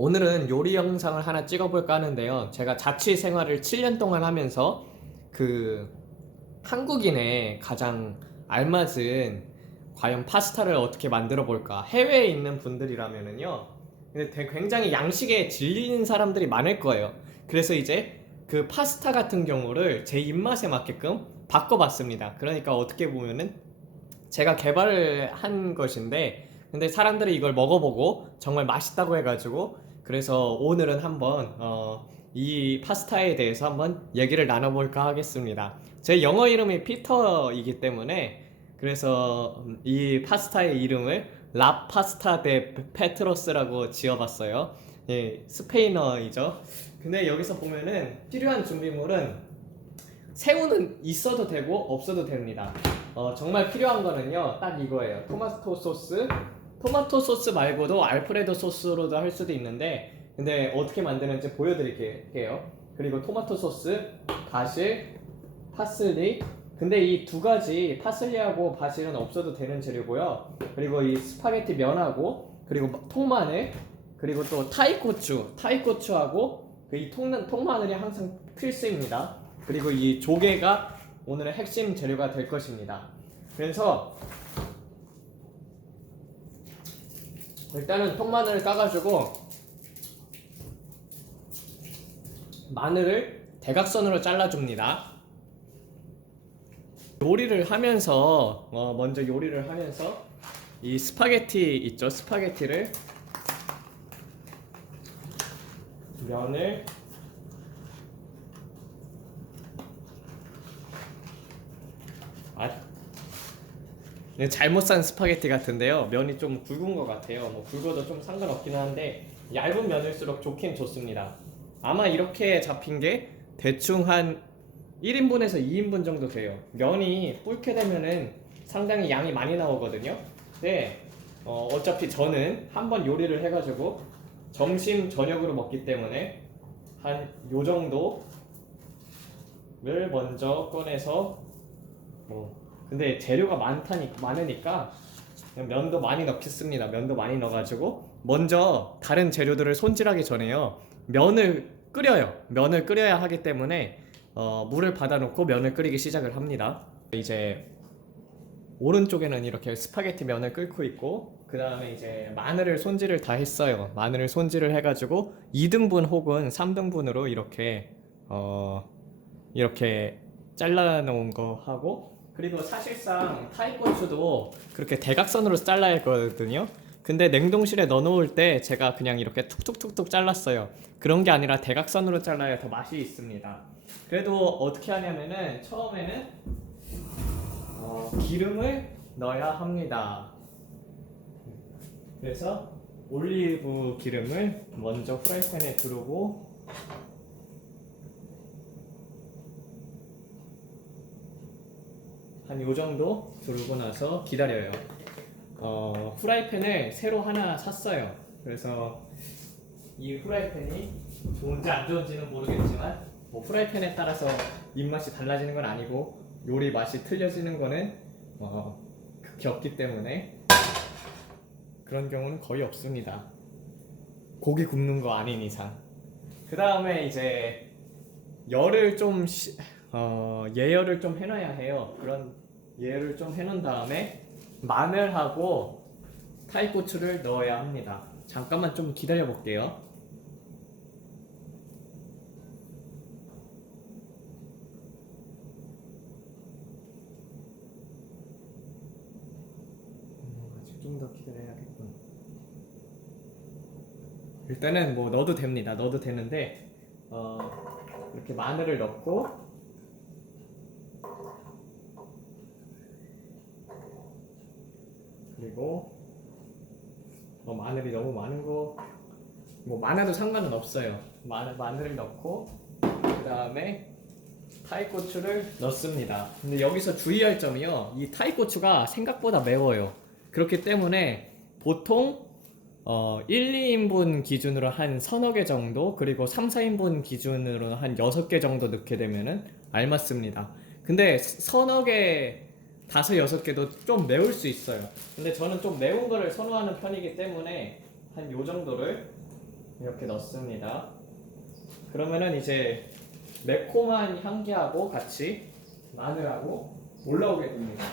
오늘은 요리 영상을 하나 찍어볼까 하는데요. 제가 자취 생활을 7년 동안 하면서 그 한국인의 가장 알맞은 과연 파스타를 어떻게 만들어 볼까? 해외에 있는 분들이라면은요. 근데 굉장히 양식에 질리는 사람들이 많을 거예요. 그래서 이제 그 파스타 같은 경우를 제 입맛에 맞게끔 바꿔봤습니다. 그러니까 어떻게 보면은 제가 개발을 한 것인데 근데 사람들이 이걸 먹어보고 정말 맛있다고 해가지고 그래서 오늘은 한번 이 파스타에 대해서 한번 얘기를 나눠볼까 하겠습니다. 제 영어 이름이 피터이기 때문에 그래서 이 파스타의 이름을 라 파스타 데 페트로스라고 지어봤어요. 예, 스페인어이죠. 근데 여기서 보면은 필요한 준비물은 새우는 있어도 되고 없어도 됩니다. 정말 필요한 거는요, 딱 이거예요. 토마토 소스. 토마토 소스 말고도 알프레도 소스로도 할 수도 있는데, 근데 어떻게 만드는지 보여드릴게요. 그리고 토마토 소스, 바질, 파슬리. 근데 이 두 가지 파슬리하고 바질은 없어도 되는 재료고요. 그리고 이 스파게티 면하고, 그리고 통마늘, 그리고 또 타이고추하고 이 통마늘이 항상 필수입니다. 그리고 이 조개가 오늘의 핵심 재료가 될 것입니다. 그래서 일단은 통마늘을 까가지고 마늘을 대각선으로 잘라줍니다. 요리를 하면서 먼저 요리를 하면서 이 스파게티 있죠? 스파게티를 면을 잘못 산 스파게티 같은데요. 면이 좀 굵은 것 같아요. 뭐 굵어도 좀 상관없긴 한데 얇은 면일수록 좋긴 좋습니다. 아마 이렇게 잡힌 게 대충 한 1인분에서 2인분 정도 돼요. 면이 불게 되면은 상당히 양이 많이 나오거든요. 근데 어차피 저는 한번 요리를 해가지고 점심 저녁으로 먹기 때문에 한 요 정도를 먼저 꺼내서 근데 재료가 많으니까 면도 많이 넣겠습니다. 면도 많이 넣어가지고 먼저 다른 재료들을 손질하기 전에요. 면을 끓여요. 면을 끓여야 하기 때문에 물을 받아놓고 면을 끓이기 시작을 합니다. 이제 오른쪽에는 이렇게 스파게티 면을 끓고 있고 그 다음에 이제 마늘을 손질을 다 했어요. 마늘을 손질을 해가지고 2등분 혹은 3등분으로 이렇게 잘라 놓은 거 하고 그리고 사실상 타이고추도 그렇게 대각선으로 잘라야 했거든요. 근데 냉동실에 넣어놓을 때 제가 그냥 이렇게 툭툭툭툭 잘랐어요. 그런 게 아니라 대각선으로 잘라야 더 맛이 있습니다. 그래도 어떻게 하냐면은 처음에는 기름을 넣어야 합니다. 그래서 올리브 기름을 먼저 프라이팬에 두르고 한 요정도 두르고 나서 기다려요. 프라이팬을 새로 하나 샀어요. 그래서 이 프라이팬이 좋은지 안 좋은지는 모르겠지만 뭐 프라이팬에 따라서 입맛이 달라지는 건 아니고 요리 맛이 틀려지는 거는 극히 없기 때문에 그런 경우는 거의 없습니다. 고기 굽는 거 아닌 이상. 그 다음에 이제 열을 좀 예열을 좀 해놔야 해요. 그런 예열을 좀 해놓은 다음에 마늘하고 타이고추를 넣어야 합니다. 잠깐만 좀 기다려 볼게요. 아직 좀 더 기다려야겠군. 일단은 뭐 넣어도 됩니다. 넣어도 되는데 이렇게 마늘을 넣고 그리고 마늘이 너무 많은 거 뭐 많아도 상관은 없어요. 마늘을 넣고 그 다음에 타이고추를 넣습니다. 근데 여기서 주의할 점이요. 이 타이고추가 생각보다 매워요. 그렇기 때문에 보통 1, 2인분 기준으로 한 서너 개 정도 그리고 3, 4인분 기준으로 한 6개 정도 넣게 되면은 알맞습니다. 근데 서너 개, 5, 6개도 좀 매울 수 있어요. 근데 저는 좀 매운 거를 선호하는 편이기 때문에 한 요 정도를 이렇게 넣습니다. 그러면은 이제 매콤한 향기하고 같이 마늘하고 올라오게 됩니다.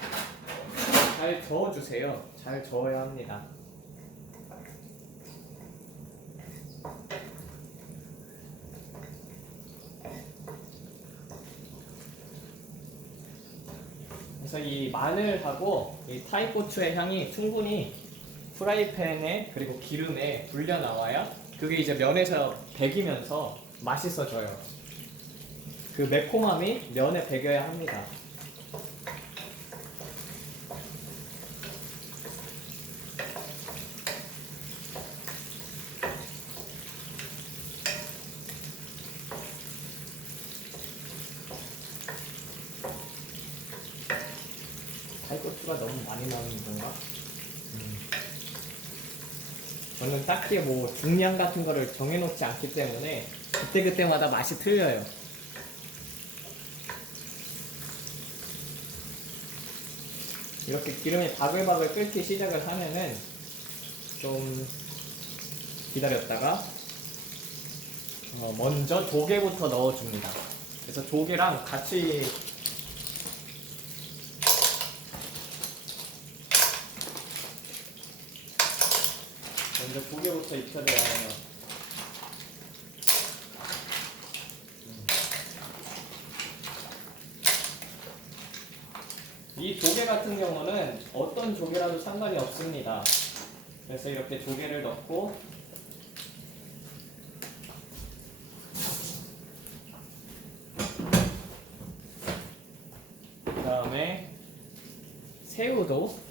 잘 저어주세요. 잘 저어야 합니다. 그래서 이 마늘하고 이 타이고추의 향이 충분히 프라이팬에 그리고 기름에 불려 나와야 그게 이제 면에서 배기면서 맛있어져요. 그 매콤함이 면에 배겨야 합니다. 타이고추가 너무 많이 나오는 건가? 저는 딱히 뭐 중량 같은 거를 정해놓지 않기 때문에 그때그때마다 맛이 틀려요. 이렇게 기름이 바글바글 끓기 시작을 하면은 좀 기다렸다가 먼저 조개부터 넣어줍니다. 그래서 조개랑 같이 먼저 조개부터 익혀줘야 해요. 이 조개 같은 경우는 어떤 조개라도 상관이 없습니다. 그래서 이렇게 조개를 넣고 그 다음에 새우도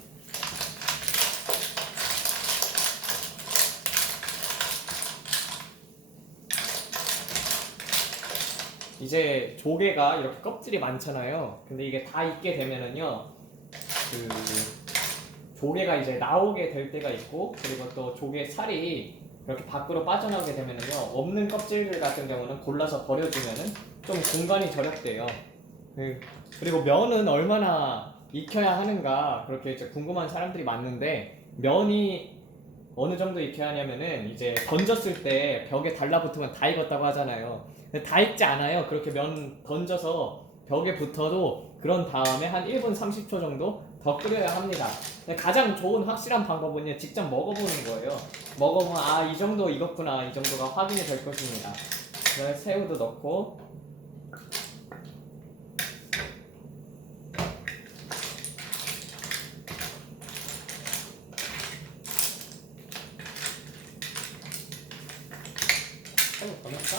이제 조개가 이렇게 껍질이 많잖아요. 근데 이게 다 익게 되면은요, 그 조개가 이제 나오게 될 때가 있고, 그리고 또 조개 살이 이렇게 밖으로 빠져나오게 되면은요, 없는 껍질들 같은 경우는 골라서 버려주면은 좀 공간이 절약돼요. 그리고 면은 얼마나 익혀야 하는가 그렇게 이제 궁금한 사람들이 많은데, 면이 어느 정도 익혀야 하냐면은 이제 던졌을 때 벽에 달라붙으면 다 익었다고 하잖아요. 근데 다 익지 않아요. 그렇게 면 던져서 벽에 붙어도 그런 다음에 한 1분 30초 정도 더 끓여야 합니다. 근데 가장 좋은 확실한 방법은요, 직접 먹어보는 거예요. 먹어보면 아, 이 정도 익었구나, 이 정도가 확인이 될 것입니다. 그래서 새우도 넣고 새우 더 넣을까?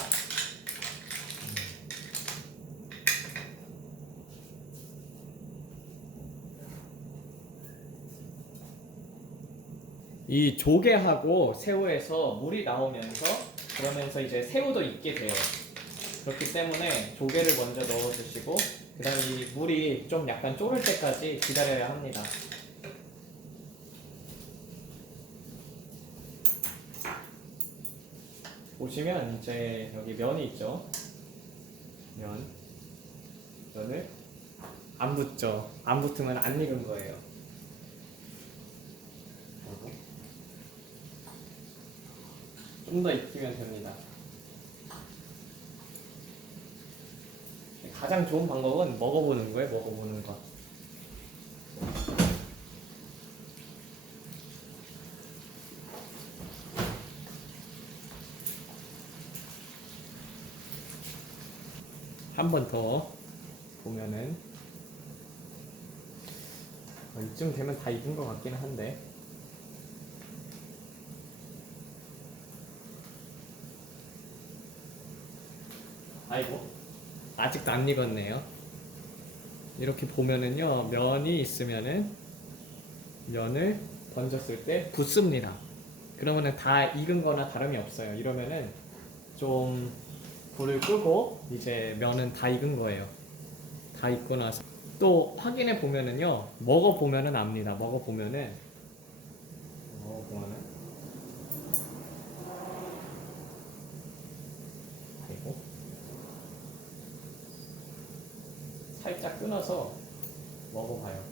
이 조개하고 새우에서 물이 나오면서 그러면서 이제 새우도 익게 돼요. 그렇기 때문에 조개를 먼저 넣어주시고 그 다음에 이 물이 좀 약간 졸을 때까지 기다려야 합니다. 보시면 이제 여기 면이 있죠. 면을 안 붙죠. 안 붙으면 안 익은 거예요. 좀 더 익히면 됩니다. 가장 좋은 방법은 먹어보는 거예요. 먹어보는 거. 한 번 더 보면은 이쯤 되면 다 익은 것 같기는 한데 아이고 아직도 안 익었네요. 이렇게 보면은요, 면이 있으면은 면을 던졌을 때 붙습니다. 그러면은 다 익은 거나 다름이 없어요. 이러면은 좀 불을 끄고 이제 면은 다 익은 거예요. 다 익고 나서 또 확인해 보면은요, 먹어보면은 압니다. 먹어보면은 그리고 살짝 끊어서 먹어봐요.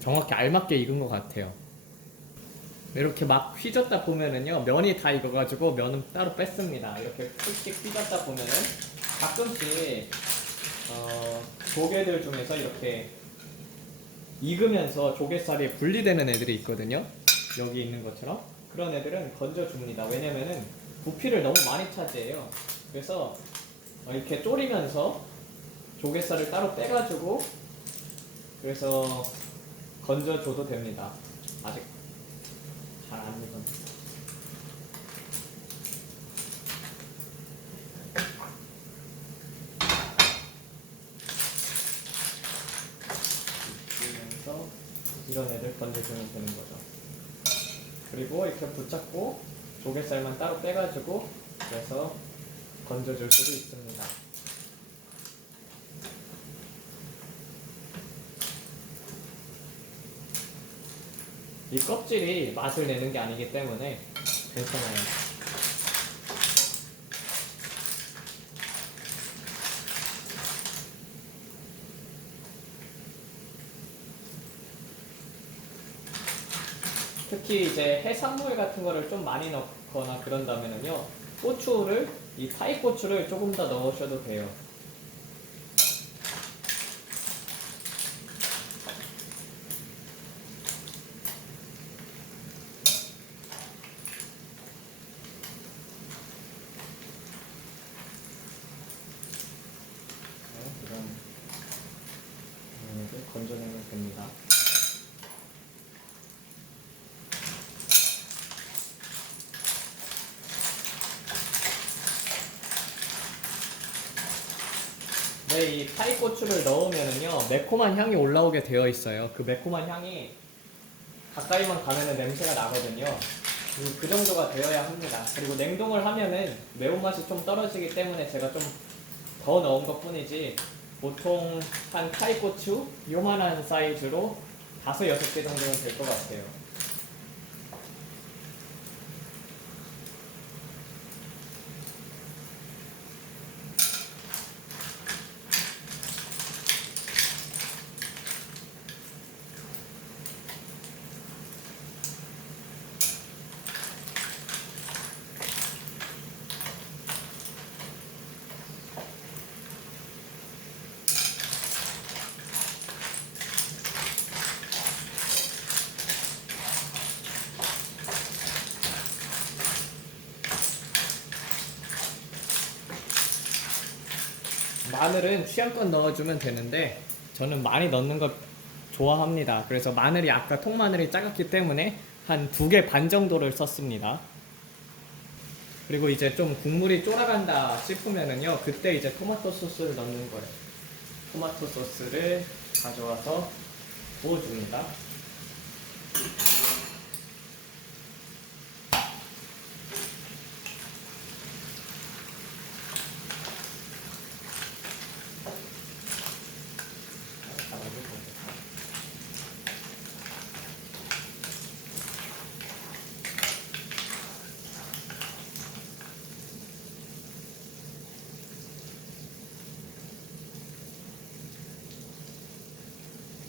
정확히 알맞게 익은 것 같아요. 이렇게 막 휘젓다 보면은요, 면이 다 익어가지고 면은 따로 뺐습니다. 이렇게 푹씩 휘젓다 보면은 가끔씩 조개들 중에서 이렇게 익으면서 조개살이 분리되는 애들이 있거든요. 여기 있는 것처럼. 그런 애들은 건져줍니다. 왜냐면은 부피를 너무 많이 차지해요. 그래서 이렇게 졸이면서 조개살을 따로 빼가지고 그래서 건져줘도 됩니다. 아직 잘 안 익었는데. 그러면서 이런 애들 건져주면 되는 거죠. 그리고 이렇게 붙잡고 조갯살만 따로 빼가지고 그래서 건져줄 수도 있습니다. 이 껍질이 맛을 내는 게 아니기 때문에 괜찮아요. 특히 이제 해산물 같은 거를 좀 많이 넣거나 그런다면은요, 고추를, 이 타이 고추를 조금 더 넣으셔도 돼요. 이런 부분을 건져내면 됩니다. 네, 이 타이 고추를 넣으면은요, 매콤한 향이 올라오게 되어 있어요. 그 매콤한 향이 가까이만 가면은 냄새가 나거든요. 그 정도가 되어야 합니다. 그리고 냉동을 하면은 매운맛이 좀 떨어지기 때문에 제가 좀 더 넣은 것 뿐이지, 보통 한 타이고추 요만한 사이즈로 5-6개 정도는 될 것 같아요. 마늘은 취향껏 넣어주면 되는데 저는 많이 넣는 거 좋아합니다. 그래서 마늘이 아까 통마늘이 작았기 때문에 한 2개 반 정도를 썼습니다. 그리고 이제 좀 국물이 쫄아간다 싶으면은요, 그때 이제 토마토 소스를 넣는 거예요. 토마토 소스를 가져와서 부어줍니다.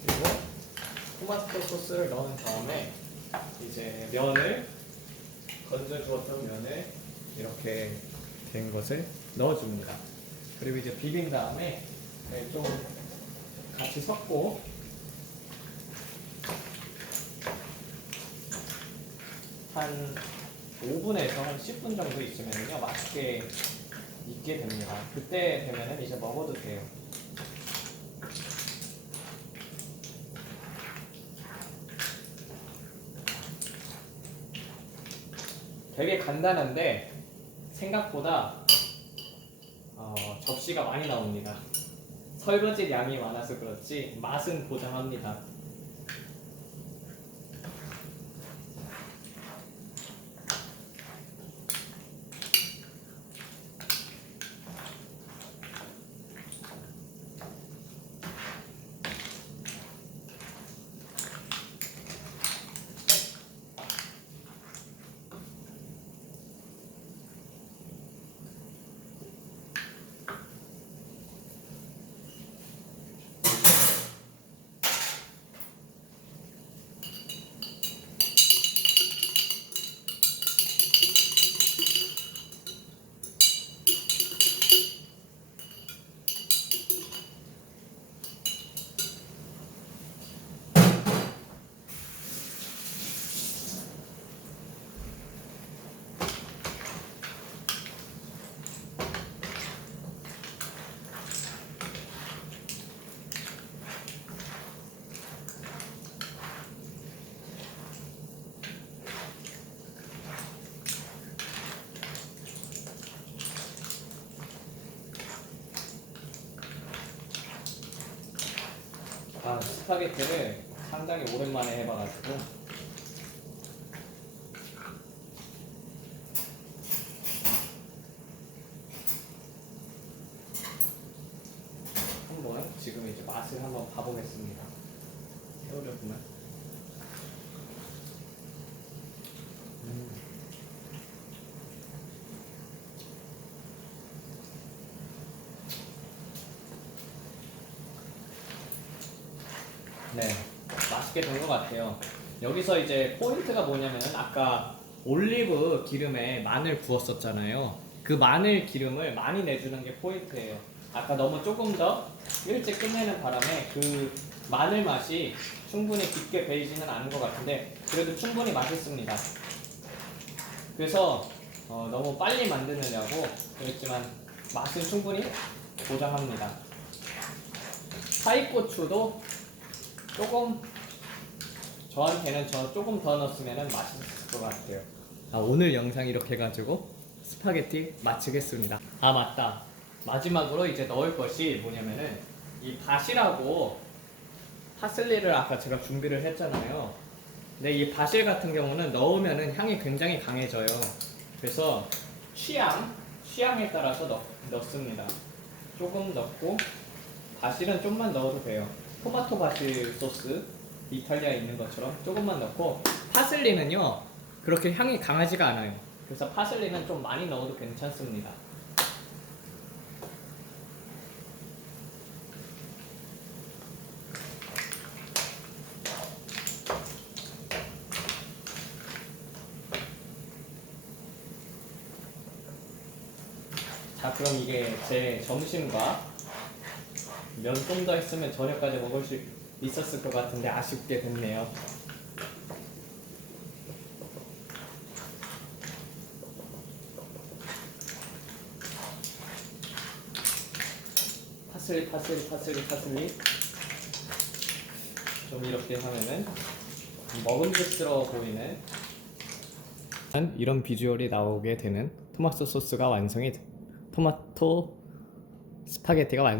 그리고 토마토 소스를 넣은 다음에 이제 면을 건져 주었던 면을 이렇게 된 것을 넣어줍니다. 그리고 이제 비빈 다음에 좀 같이 섞고 한 5분에서 한 10분 정도 있으면요, 맛있게 익게 됩니다. 그때 되면은 이제 먹어도 돼요. 되게 간단한데 생각보다 접시가 많이 나옵니다. 설거지 양이 많아서 그렇지 맛은 보장합니다. 스파게티를 상당히 오랜만에 해봐가지고 한번 지금 이제 맛을 한번 봐보겠습니다. 새우를 보면 네, 맛있게 된 것 같아요. 여기서 이제 포인트가 뭐냐면은 아까 올리브 기름에 마늘 구웠었잖아요. 그 마늘 기름을 많이 내주는 게 포인트예요. 아까 너무 조금 더 일찍 끝내는 바람에 그 마늘 맛이 충분히 깊게 배이지는 않은 것 같은데 그래도 충분히 맛있습니다. 그래서 너무 빨리 만드느냐고 그랬지만 맛은 충분히 보장합니다. 파이고추도 조금 저한테는 조금 더 넣었으면 맛있을 것 같아요. 오늘 영상 이렇게 해가지고 스파게티 마치겠습니다. 맞다. 마지막으로 이제 넣을 것이 뭐냐면은 이 바실하고 파슬리를 아까 제가 준비를 했잖아요. 근데 이 바실 같은 경우는 넣으면은 향이 굉장히 강해져요. 그래서 취향에 따라서 넣습니다. 조금 넣고 바실은 좀만 넣어도 돼요. 토마토 바실 소스 이탈리아에 있는 것처럼 조금만 넣고 파슬리는요 그렇게 향이 강하지가 않아요. 그래서 파슬리는 좀 많이 넣어도 괜찮습니다. 자, 그럼 이게 제 점심과 면 좀 더 했으면 저녁까지 먹을 수 있었을 것 같은데 아쉽게 됐네요. 파슬리 좀 이렇게 하면은 먹음직스러워 보이는 이런 비주얼이 나오게 되는 토마토 소스가 토마토 스파게티가